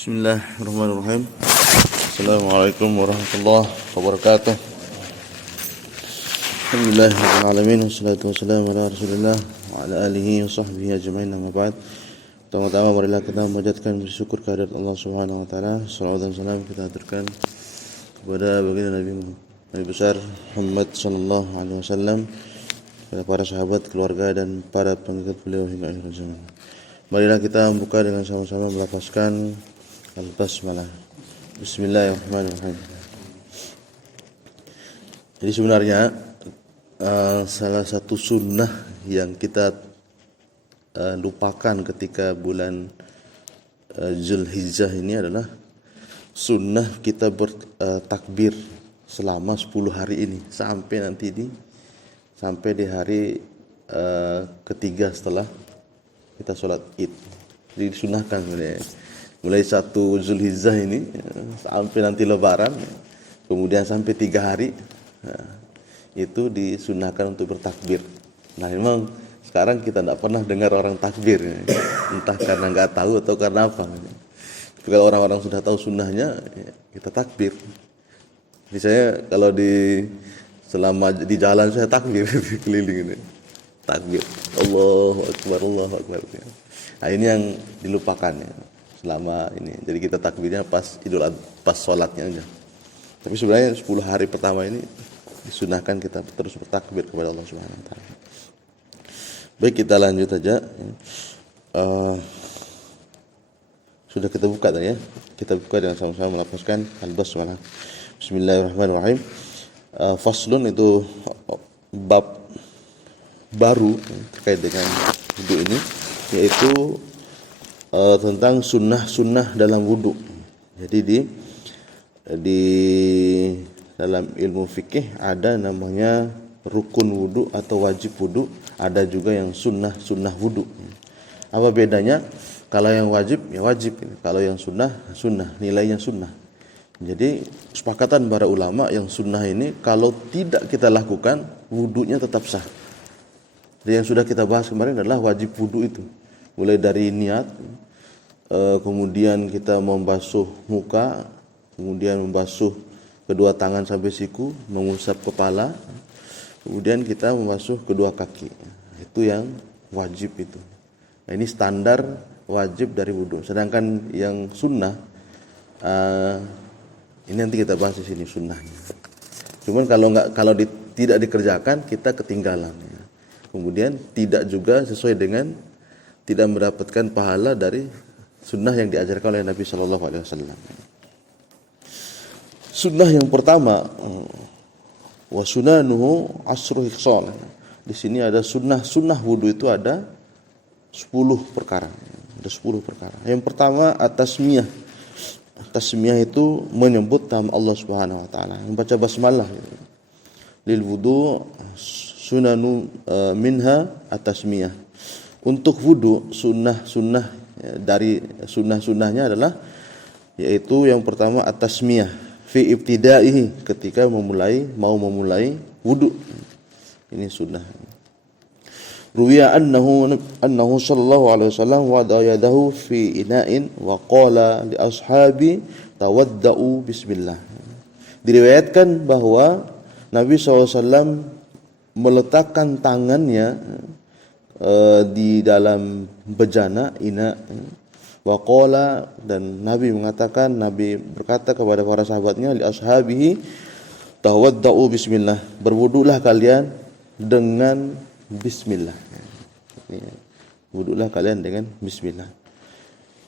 Bismillahirrahmanirrahim. Assalamualaikum warahmatullahi wabarakatuh. Alhamdulillahirabbil alamin wassalatu wassalamu ala Rasulillah wa ala alihi wa sahbihi ajmain. Amma ba'd. Pertama-tama marilah kita memanjatkan bersyukur kehadirat Allah Subhanahu wa taala. Salawat dan salam kita aturkan kepada baginda Nabi besar Muhammad sallallahu alaihi wasallam, kepada para sahabat, keluarga dan para pengikut beliau hingga akhir zaman. Marilah kita membuka dengan sama-sama melafazkan Al-Basmalah. Bismillahirrahmanirrahim. Jadi sebenarnya salah satu sunnah yang kita lupakan ketika bulan Zulhijjah ini adalah sunnah kita bertakbir selama 10 hari ini sampai di hari ketiga setelah kita sholat Id. Jadi disunahkan mulai 1 Zulhijjah ini sampai nanti Lebaran, kemudian sampai 3 hari, itu disunahkan untuk bertakbir. Nah, memang sekarang kita tidak pernah dengar orang takbir, entah karena nggak tahu atau karena apa. Tapi kalau orang-orang sudah tahu sunnahnya, kita takbir. Jadi saya kalau selama di jalan saya takbir keliling ini, takbir, Allahu Akbar, Allahu Akbar. Nah, ini yang dilupakan ya selama ini. Jadi kita takbirnya pas pas sholatnya aja. Tapi sebenarnya 10 hari pertama ini disunahkan kita terus bertakbir kepada Allah Subhanahu wa taala. Baik, kita lanjut aja. Sudah kita buka tadi ya. Kita buka dengan sama-sama melafazkan Al-Basmalah. Bismillahirrahmanirrahim. Faslun itu bab baru terkait dengan wudu ini, yaitu tentang sunnah dalam wudu. Jadi di dalam ilmu fikih ada namanya rukun wudu atau wajib wudu, ada juga yang sunnah wudu. Apa bedanya? Kalau yang wajib ya wajib, kalau yang sunnah nilainya sunnah. Jadi kesepakatan para ulama yang sunnah ini kalau tidak kita lakukan wudunya tetap sah. Jadi yang sudah kita bahas kemarin adalah wajib wudu itu, mulai dari niat, kemudian kita membasuh muka, kemudian membasuh kedua tangan sampai siku, mengusap kepala, kemudian kita membasuh kedua kaki. Itu yang wajib itu. Nah, ini standar wajib dari wudu. Sedangkan yang sunnah, ini nanti kita bahas di sini sunnahnya. Cuman kalau tidak dikerjakan kita ketinggalan. Ya. Kemudian tidak juga sesuai dengan, tidak mendapatkan pahala dari sunnah yang diajarkan oleh Nabi Shallallahu Alaihi Wasallam. Sunnah yang pertama, wa sunanuhu asru hiqsan. Di sini ada sunnah wudu itu ada 10 perkara. Ada 10 perkara. Yang pertama at-tasmiyah. Tasmiyah itu menyebut nama Allah Subhanahu wa taala, membaca basmalah. Lil wudu sunanu minha at-tasmiyah. Untuk wudu sunnah dari sunnahnya adalah, yaitu yang pertama at-tasmiyah fi ibtidaihi, ketika mau memulai wudu. Ini sunnah. Ruwiya annahu sallallahu alaihi wasallam wada'a yadahu fi ina'in wa qala li ashabi tawadda'u bismillah. Diriwayatkan bahwa Nabi SAW meletakkan tangannya di dalam bejana, ina, wa qala, dan Nabi berkata kepada para sahabatnya, li ashabihi tawadda'u bismillah, berwudulah kalian dengan bismillah. Wudulah kalian dengan bismillah.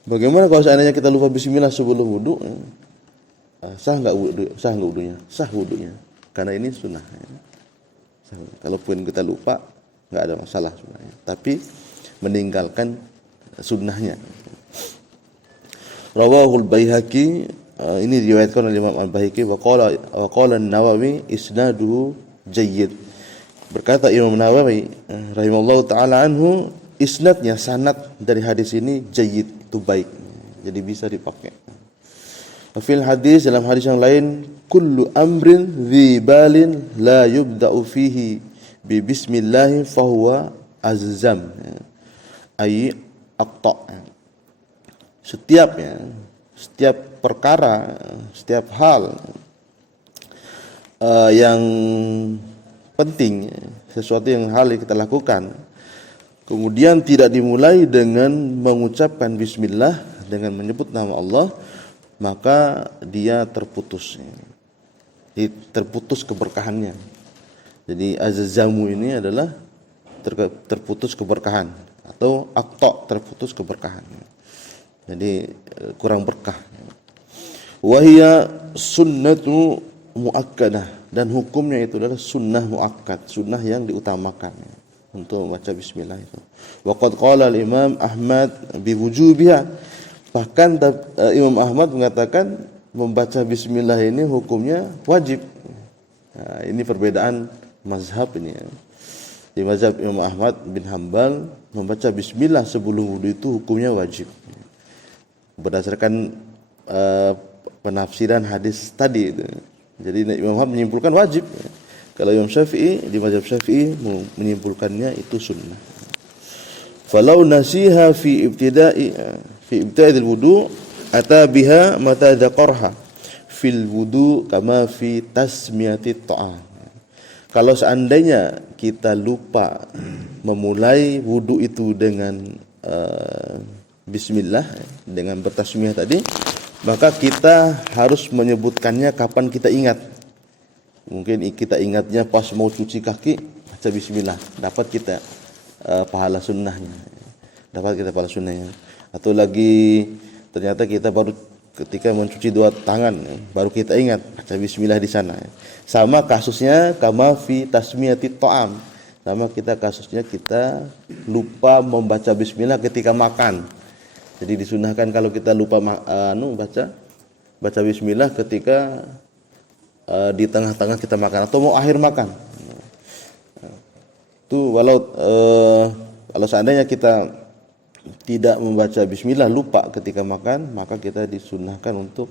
Bagaimana kalau seandainya kita lupa bismillah sebelum wudu? Sah enggak wudunya? Sah wudunya. Karena ini sunnah. Kalaupun kita lupa enggak ada masalah sebenarnya. Tapi meninggalkan sunnahnya. Rawahul Baihaqi, ini diriwayatkan oleh Imam Al-Baihaqi, wa qala An-Nawawi isnaduhu jayyid. Berkata Imam Nawawi rahimallahu taala anhu, isnadnya, sanad dari hadis ini jayyid, itu baik. Jadi bisa dipakai. Fil hadis, dalam hadis yang lain, kullu amrin dhi balin la yubda'u fihi bi bismillah fahuwa azam. Ay aqta. setiap perkara, setiap hal yang penting, sesuatu yang hal yang kita lakukan, kemudian tidak dimulai dengan mengucapkan bismillah, dengan menyebut nama Allah, maka dia terputus. Terputus keberkahannya. Jadi azazamu ini adalah terputus keberkahan, atau akta, terputus keberkahan. Jadi kurang berkah. Wahia sunnatu muakkadah, dan hukumnya itu adalah sunnah muakkad, sunnah yang diutamakan untuk membaca bismillah itu. Waqad qala al-Imam Ahmad biwujubiha, bahkan Imam Ahmad mengatakan membaca bismillah ini hukumnya wajib. Nah, ini perbedaan mazhab ini ya. Di mazhab Imam Ahmad bin Hanbal, membaca bismillah sebelum wudu itu hukumnya wajib. Berdasarkan penafsiran hadis tadi itu. Jadi Imam Ahmad menyimpulkan wajib. Kalau Imam Syafi'i, di mazhab Syafi'i menyimpulkannya itu sunnah. Falau nasiha fi ibtida'il wudu ata biha mata dzaqarha fil wudu kama fi tasmiyatit ta'am. Kalau seandainya kita lupa memulai wudu itu dengan bismillah, dengan bertasmiyah tadi, maka kita harus menyebutkannya kapan kita ingat. Mungkin kita ingatnya pas mau cuci kaki, baca bismillah, dapat kita pahala sunnahnya. Atau lagi ternyata kita baru ketika mencuci dua tangan, baru kita ingat baca bismillah di sana. Sama kasusnya kama fi tasmiyatit ta'am. Sama kasusnya kita lupa membaca bismillah ketika makan. Jadi disunahkan kalau kita lupa baca bismillah ketika di tengah-tengah kita makan atau mau akhir makan. Itu kalau seandainya kita tidak membaca bismillah, lupa ketika makan, maka kita disunahkan untuk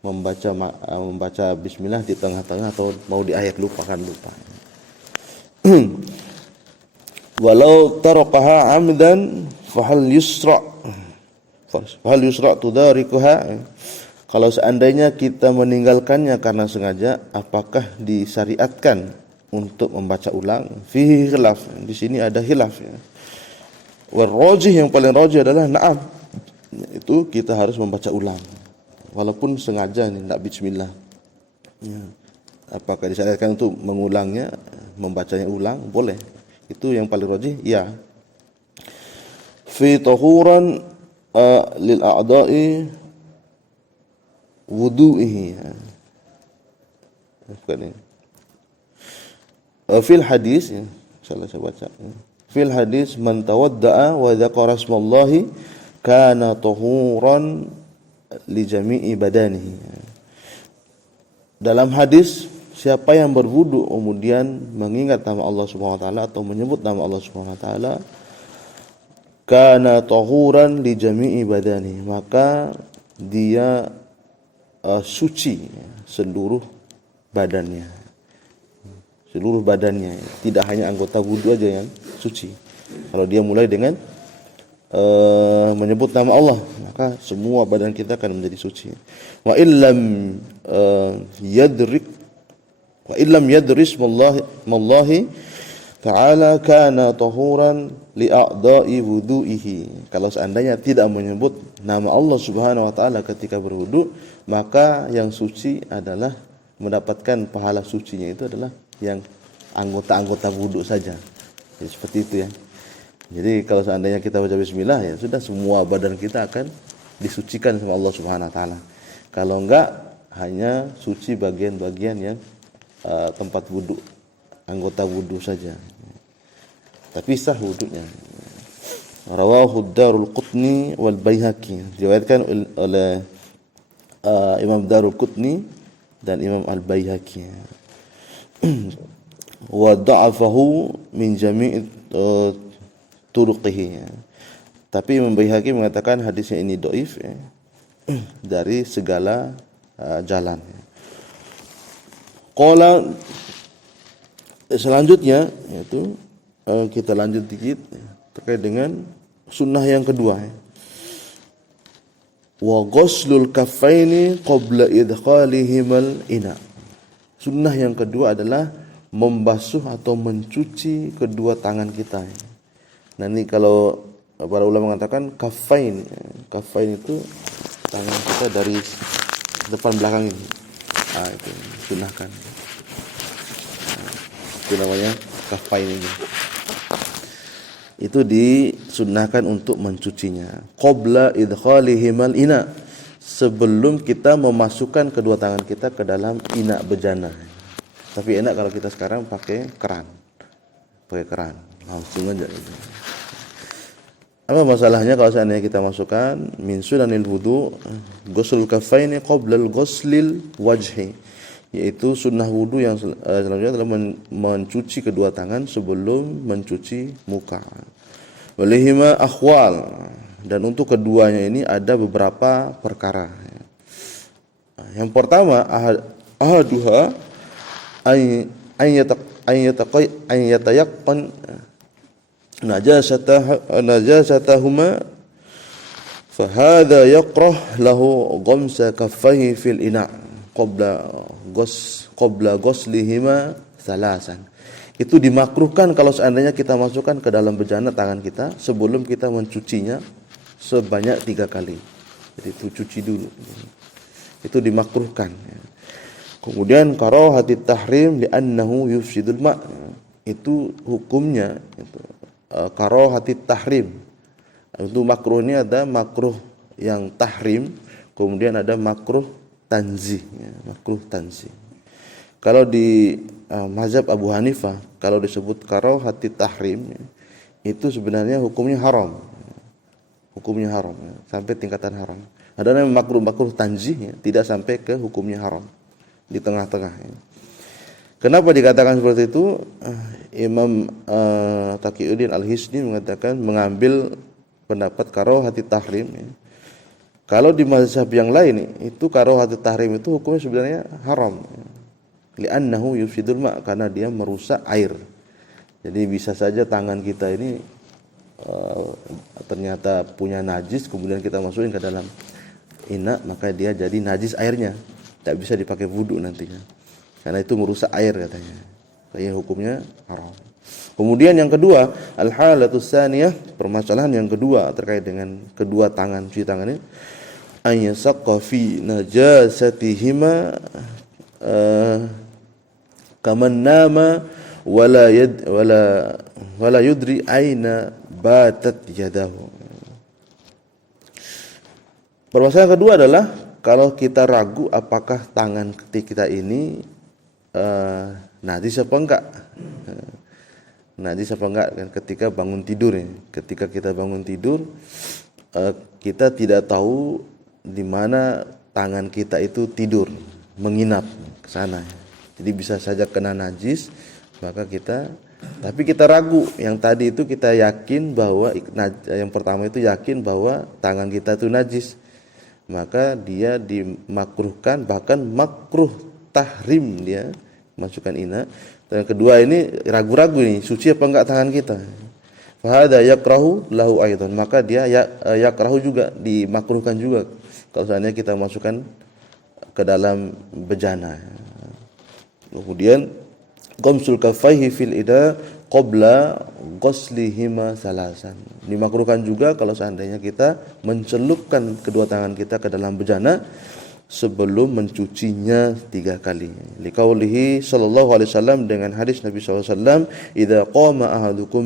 membaca bismillah di tengah-tengah atau mau di akhir, lupa. Walau taraqaha amdan fahal yusra tudarikuha. Kalau seandainya kita meninggalkannya karena sengaja, apakah disyariatkan untuk membaca ulang? Fihi khilaf. Di sini ada khilaf ya. Wal rajih, yang paling rajih adalah na'am. Itu kita harus membaca ulang. Walaupun sengaja tidak bismillah. Ya. Apakah disyariatkan untuk mengulangnya, membacanya ulang? Boleh. Itu yang paling rajih, ya. Fi tahuran lil a'da'i wudu'ihi. Fil hadis, ya, salah saya baca. Fil hadis man tawadda'a wa dzakara ismallahi kana tahuran li jami'i badanihi. Dalam hadis, siapa yang berwudu kemudian mengingat nama Allah Subhanahu wa taala atau menyebut nama Allah Subhanahu wa taala, kana tahuran li jami'i badanihi, maka dia suci seluruh badannya. Tidak hanya anggota wudu aja yang suci. Kalau dia mulai dengan menyebut nama Allah, maka semua badan kita akan menjadi suci. Wa illam yadris mallahi ta'ala kana tahuran li a'da'i wudu'ihi. Kalau seandainya tidak menyebut nama Allah Subhanahu wa taala ketika berwudu, maka yang suci adalah mendapatkan pahala sucinya itu adalah yang anggota-anggota wudu saja. Jadi seperti itu ya. Jadi kalau seandainya kita baca bismillah, ya sudah, semua badan kita akan disucikan sama Allah Subhanahu wa taala. Kalau enggak, hanya suci bagian-bagian yang tempat wudu, anggota wudu saja. Tapi sah wudunya. Rawahu Darul-Qutni wal Baihaqi. Diriwayatkan oleh Imam Darul-Qutni dan Imam Al-Baihaqi. Wa da'afahu min jami' turuqihi. Tapi Imam Baihaqi mengatakan hadisnya ini dhaif ya, dari segala jalan. Qala, selanjutnya yaitu kita lanjut dikit terkait dengan sunnah yang kedua ya. wa ghuslul kaffaini qabla idkhalihimal ina. Sunnah yang kedua adalah membasuh atau mencuci kedua tangan kita. Nah ini kalau para ulama mengatakan kaffain itu tangan kita dari depan belakang ini. Itu sunahkan. Itu namanya kaffain ini. Itu disunnahkan untuk mencucinya qabla idkhalihimal ina, sebelum kita memasukkan kedua tangan kita ke dalam ina bejana. Tapi enak kalau kita sekarang pakai keran langsung aja gitu. Apa masalahnya kalau seandainya kita masukkan min sunanil wudu ghusl kaffaini qabla al-ghuslil wajhi, yaitu sunnah wudu yang selanjutnya adalah mencuci kedua tangan sebelum mencuci muka. Walihima akhwal, dan untuk keduanya ini ada beberapa perkara. Yang pertama ahaduha an yatayaqqan najasatahuma fahadha yakrah lahu ghamsa kaffaihi fil ina qabla ghuslihima salasan. Itu dimakruhkan kalau seandainya kita masukkan ke dalam bejana tangan kita sebelum kita mencucinya sebanyak 3 kali. Jadi itu cuci dulu. Itu dimakruhkan. Kemudian karahatit tahrim li'annahu yufsidul ma'. Itu hukumnya itu karahatit tahrim. Untuk makruh ini ada makruh yang tahrim, kemudian ada makruh tanzih, makruh tanzih. Kalau di mazhab Abu Hanifah, kalau disebut karahatit tahrim, itu sebenarnya hukumnya haram. Hukumnya haram, sampai tingkatan haram. Ada yang makruh tanzih, tidak sampai ke hukumnya haram, di tengah-tengah. Kenapa dikatakan seperti itu? Imam Taqiyuddin Al-Hisni mengatakan mengambil pendapat karahatit tahrim. Kalau di mazhab yang lain itu karahatit tahrim itu hukumnya sebenarnya haram. Li'annahu yufsidul ma', karena dia merusak air. Jadi bisa saja tangan kita ini ternyata punya najis, kemudian kita masukin ke dalam ina, maka dia jadi najis airnya. Tak bisa dipakai wudu nantinya. Karena itu merusak air katanya. Kayak hukumnya haram. Kemudian yang kedua, al-halatus tsaniyah, permasalahan yang kedua terkait dengan kedua tangan, cuci tangan ini, ayyasaqqa fi najasatihima kaman nama wala yudri aina batat yadahu. Permasalahan kedua adalah kalau kita ragu apakah tangan kita ini najis apa enggak. Najis apa enggak kan ketika bangun tidur ya. Ketika kita bangun tidur kita tidak tahu di mana tangan kita itu tidur, menginap ke sana. Jadi bisa saja kena najis, maka tapi kita ragu. Yang tadi itu kita yakin bahwa yang pertama itu yakin bahwa tangan kita itu najis. Maka dia dimakruhkan, bahkan makruh tahrim dia masukkan ina. Dan kedua ini ragu-ragu nih, suci apa enggak tangan kita. Fa hadza yakrahu lahu aidan, maka dia yakrahu juga, dimakruhkan juga kalau seandainya kita masukkan ke dalam bejana. Kemudian ghamsul kaffaihi fil ida qabla ghuslihima salasan. Dimakruhkan juga kalau seandainya kita mencelupkan kedua tangan kita ke dalam bejana sebelum mencucinya 3 kali. Liqaulihi sallallahu alaihi wasallam, dengan hadis Nabi sallallahu alaihi wasallam, idza qama ahadukum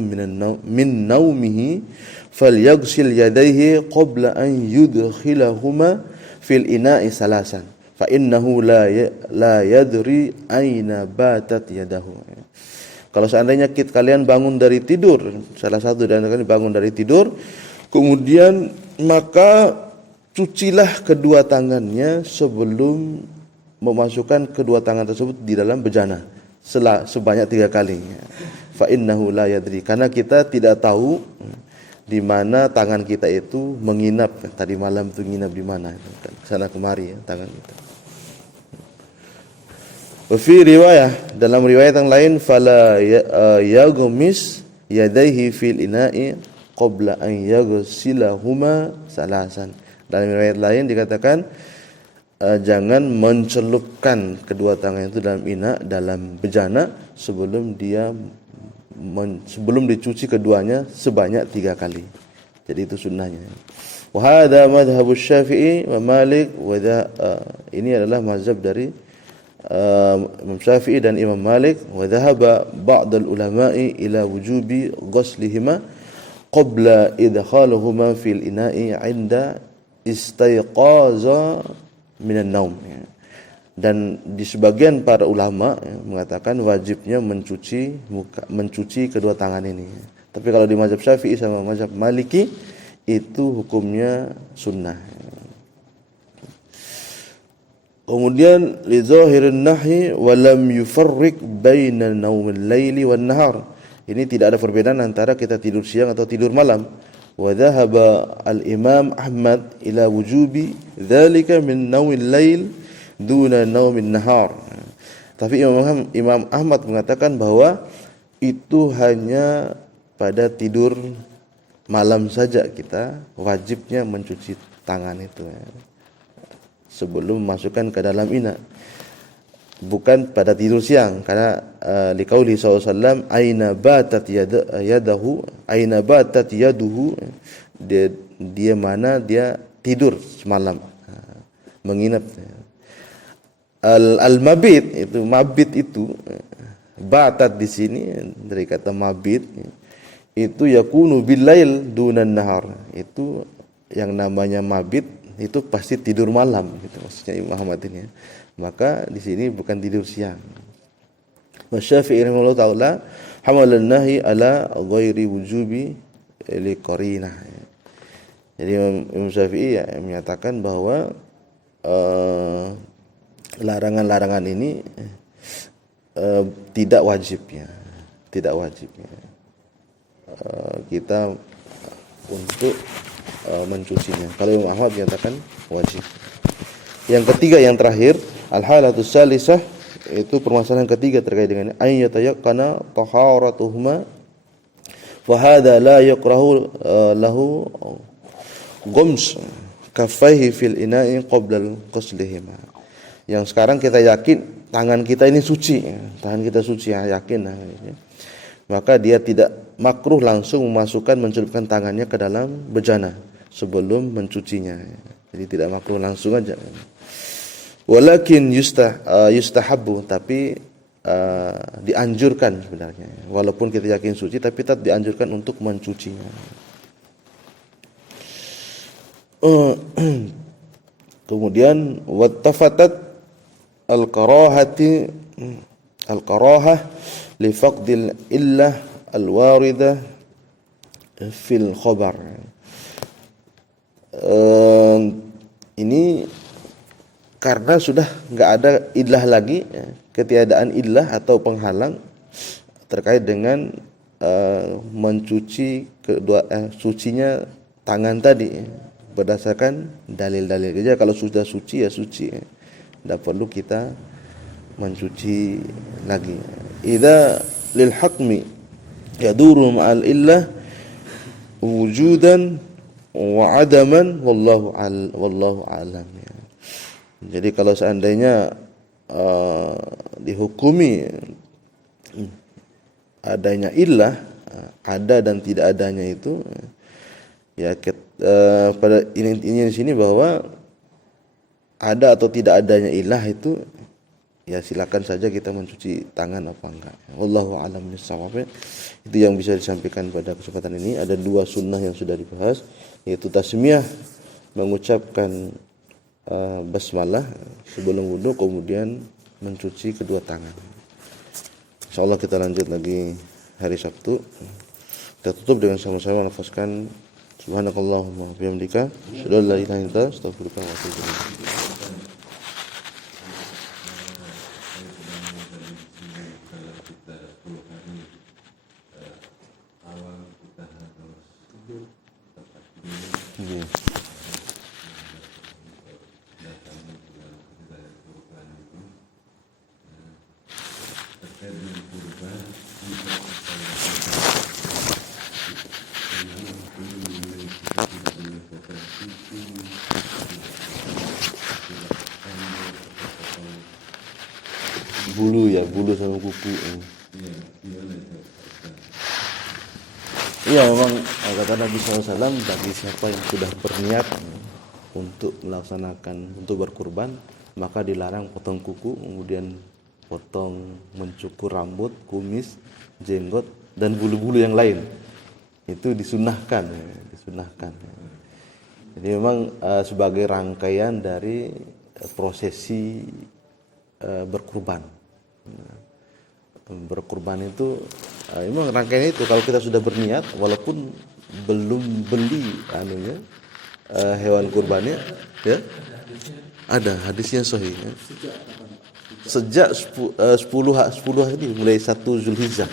min naumihi falyaghsil yadayhi qabla an yudkhilahuma fil ina'i salasan fa innahu la yadri aina batat yadahu. Kalau seandainya kalian bangun dari tidur, salah satu dari kalian bangun dari tidur, kemudian maka cucilah kedua tangannya sebelum memasukkan kedua tangan tersebut di dalam bejana sebanyak 3 kali. Fa innahu la yadri, karena kita tidak tahu di mana tangan kita itu menginap. Tadi malam itu nginap di mana? Sana kemari ya, tangan kita. Wa fi riwayah, dalam riwayat yang lain, fala yaghmis yadayhi fil ina'i qabla an yaghsilahuma salasan. Dalam riwayat lain dikatakan jangan mencelupkan kedua tangan itu dalam dalam bejana sebelum dicuci keduanya sebanyak 3 kali. Jadi itu sunnahnya. Wa hadha madhhabu Syafi'i wa Malik ini adalah mazhab dari Imam Syafi'i dan Imam Malik. Wa dhahaba ba'd al-ulama'i ila wujubi ghuslihima qabla idkhaluhuma fil ina'i 'inda istayqaza minan naum. Dan di sebagian para ulama mengatakan wajibnya mencuci kedua tangan ini. Tapi kalau di mazhab Syafi'i sama mazhab Maliki itu hukumnya sunnah. Kemudian li zahirin nahi wa lam yufarriq baina naumil laili wan nahar. Ini tidak ada perbedaan antara kita tidur siang atau tidur malam. Wa dhahaba al-Imam Ahmad ila wujubi dzalika min naumil lail duna naumin nahar. Tapi Imam Ahmad mengatakan bahwa itu hanya pada tidur malam saja kita wajibnya mencuci tangan itu sebelum masukkan ke dalam ina, bukan pada tidur siang, karena liqauli sallallahu alaihi wasallam aina batat yaduhu, dia mana dia tidur semalam, menginap. Al-mabit itu batat di sini dari kata mabit itu yakunu billail dunan nahar. Itu yang namanya mabit itu pasti tidur malam gitu maksudnya Imam Ahmad ini. Maka di sini bukan tidur siang. Wa Syafi'i rahimahullah taala hamalan nahi ala ghairi wujubi li qarinah. Jadi Imam Syafi'i menyatakan bahwa larangan-larangan ini tidak wajibnya kita untuk mencucinya. Kalau Imam Ahmad menyatakan wajib. Yang ketiga, yang terakhir, al-halatus salisah, itu permasalahan ketiga terkait dengan ay yatayaqqana taharatuhuma fa hadha la yakrahu lahu gums kaffaihi fil ina'i qabla al-ghuslihima. Yang sekarang kita yakin tangan kita ini suci, tangan kita suci, yakin. Maka dia tidak makruh langsung mencelupkan tangannya ke dalam bejana sebelum mencucinya. Jadi tidak makruh langsung aja. Walakin yustahabbu, tapi dianjurkan sebenarnya. Walaupun kita yakin suci, tapi tetap dianjurkan untuk mencucinya. Kemudian wattafatat al-karahah li faqdil illah al-waridah fil khabar. Ini karena sudah enggak ada illah lagi, ketiadaan illah atau penghalang terkait dengan mencuci kedua sucinya tangan tadi berdasarkan dalil-dalil. Jadi kalau sudah suci ya suci, tidak perlu kita mencuci lagi. Idza lil hukmi yaduru ma'al illah wujudan wa adaman wallahu alam. Jadi kalau seandainya dihukumi adanya illah, ada dan tidak adanya itu, ya pada ini di sini bahwa ada atau tidak adanya illah itu, ya silakan saja kita mencuci tangan apa enggak. Wallahu a'lam bishawab. Itu yang bisa disampaikan pada kesempatan ini. Ada 2 sunnah yang sudah dibahas, yaitu tasmiyah, mengucapkan basmalah sebelum wudu, kemudian mencuci kedua tangan. Insyaallah kita lanjut lagi hari Sabtu. Kita tutup dengan sama-sama melafazkan subhanakallahumma wa bihamdika asyhadu an la ilaha illa anta astaghfiruka wa atubu ilaik. bulu ya, bulu sama kuku. Iya memang kata Nabi SAW, bagi siapa yang sudah berniat untuk melaksanakan, untuk berkurban, maka dilarang potong kuku, kemudian potong, mencukur rambut, kumis, jenggot, dan bulu-bulu yang lain. Itu disunahkan. Jadi memang sebagai rangkaian dari prosesi berkurban. Berkurban itu memang rangkaian itu, kalau kita sudah berniat walaupun belum beli hewan kurbannya ya, ada hadisnya sahih ya. Sejak 10 hari mulai 1 Zulhijjah.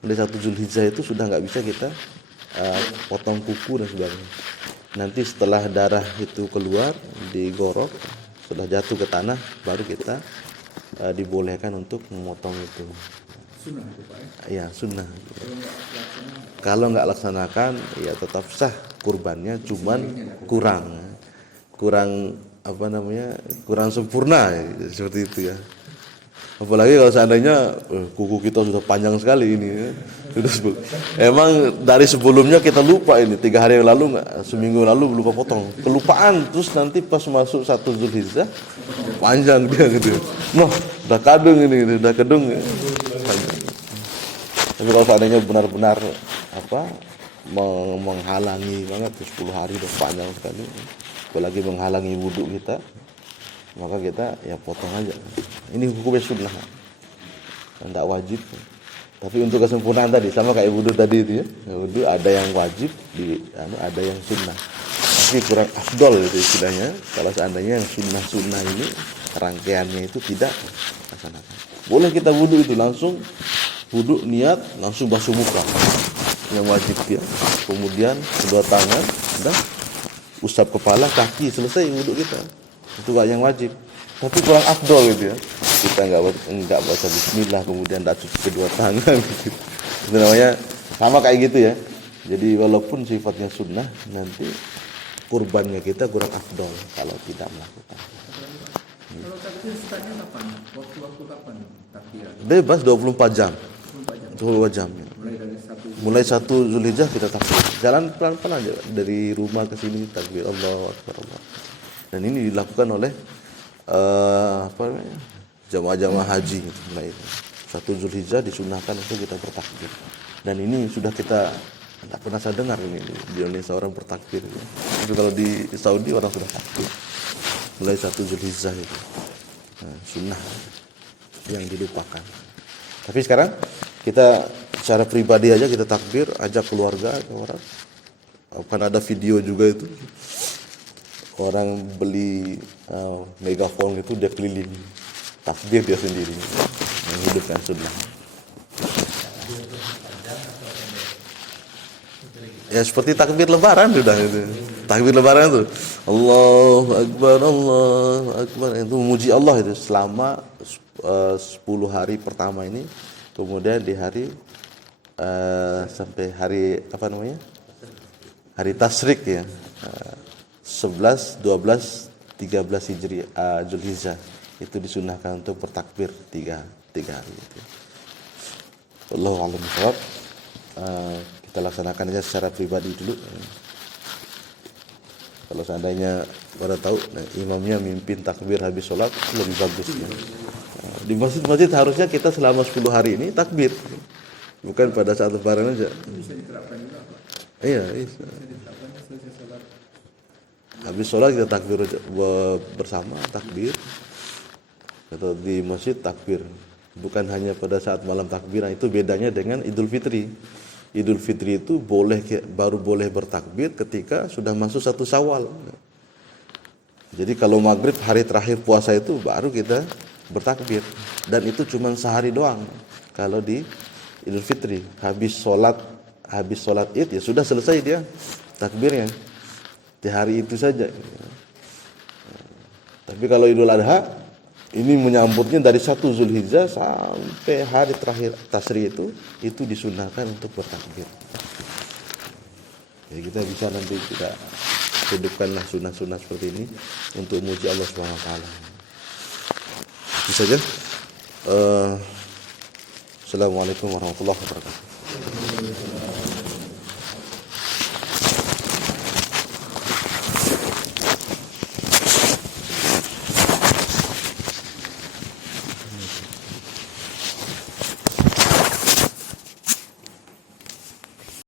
Mulai 1 Zulhijjah itu sudah enggak bisa kita potong kuku dan sebagainya. Nanti setelah darah itu keluar, digorok, sudah jatuh ke tanah, baru kita dibolehkan untuk memotong itu. Sunnah itu Pak Ya ya? sunnah. Kalau nggak laksanakan ya tetap sah kurbannya, cuman kurang kurang sempurna ya, seperti itu ya. Apalagi kalau seandainya kuku kita sudah panjang sekali ini ya. Emang dari sebelumnya kita lupa ini, 3 hari yang lalu seminggu lalu lupa potong, kelupaan, terus nanti pas masuk 1 Zulhijjah panjang dia gitu. Udah kadung ini, udah kedung. Tapi kalau seandainya benar-benar menghalangi banget 10 hari udah panjang sekali, apalagi menghalangi wudhu kita, maka kita ya potong aja. Ini hukumnya sunnah, tidak wajib. Tapi untuk kesempurnaan tadi sama kayak wudhu tadi itu ya. Wudhu ada yang wajib, ada yang sunnah. Tapi kurang afdol itu istilahnya. Kalau seandainya yang sunnah ini rangkaiannya itu tidak laksanakan. Boleh kita wudhu itu langsung wudhu niat langsung basuh muka. Yang wajib ya. Kemudian kedua tangan, udah usap kepala, kaki, selesai wudhu kita. Itu yang wajib. Tapi kurang afdol gitu ya. Kita enggak baca bismillah, kemudian tak cuci kedua tangan gitu. Itu namanya sama kayak gitu ya. Jadi walaupun sifatnya sunnah, nanti kurbannya kita kurang afdol kalau tidak melakukan. Kalau takbir startnya kapan? Waktu kapan takbir? Bebas 24 jam. 24 jam. Mulai 1 Zulhijjah kita takbir. Jalan pelan-pelan aja dari rumah ke sini takbir Allahu Akbar Allah. Dan ini dilakukan oleh jamaah haji gitu, mulai 1 Zulhijjah disunahkan untuk kita bertakbir. Dan ini sudah kita tidak pernah saya dengar ini di Indonesia orang bertakbir. Tapi kalau di Saudi orang sudah takbir mulai 1 Zulhijjah itu. Sunnah yang dilupakan. Tapi sekarang kita secara pribadi aja kita takbir, ajak keluarga ke orang. Kan ada video juga itu. Orang beli megafon itu dia keliling takbir dia sendiri menghidupkan sunnah. Ya seperti takbir lebaran sudah itu. Takbir lebaran itu Allahu Akbar itu memuji Allah itu selama 10 hari pertama ini. Kemudian di hari sampai hari hari Tasyrik ya. 11, 12, 13 Hijri Zulhijjah itu disunahkan untuk bertakbir 3 hari itu. Wallahu a'lam bishawab. Kita laksanakan aja secara pribadi dulu. Kalau seandainya pada tahu imamnya mimpin takbir habis sholat lebih bagus ya. Di masjid-masjid harusnya kita selama 10 hari ini takbir, bukan pada saat lebaran aja. Bisa diterapkan juga Pak? Iya, bisa. Bisa diterapkan selesai sholat. Habis sholat kita takbir bersama, takbir. Atau di masjid takbir. Bukan hanya pada saat malam takbir. Itu bedanya dengan Idul Fitri. Idul Fitri itu baru boleh bertakbir ketika sudah masuk 1 Syawal. Jadi kalau maghrib hari terakhir puasa itu baru kita bertakbir. Dan itu cuma sehari doang. Kalau di Idul Fitri habis sholat Id ya sudah selesai dia takbirnya. Di hari itu saja. Tapi kalau Idul Adha ini menyambutnya dari 1 Zulhijjah sampai hari terakhir Tasyrik itu disunahkan untuk bertakbir. Jadi kita bisa nanti kita hidupkanlah sunnah-sunnah seperti ini untuk memuji Allah Subhanahu wa taala. Bisa saja. Assalamualaikum warahmatullahi wabarakatuh.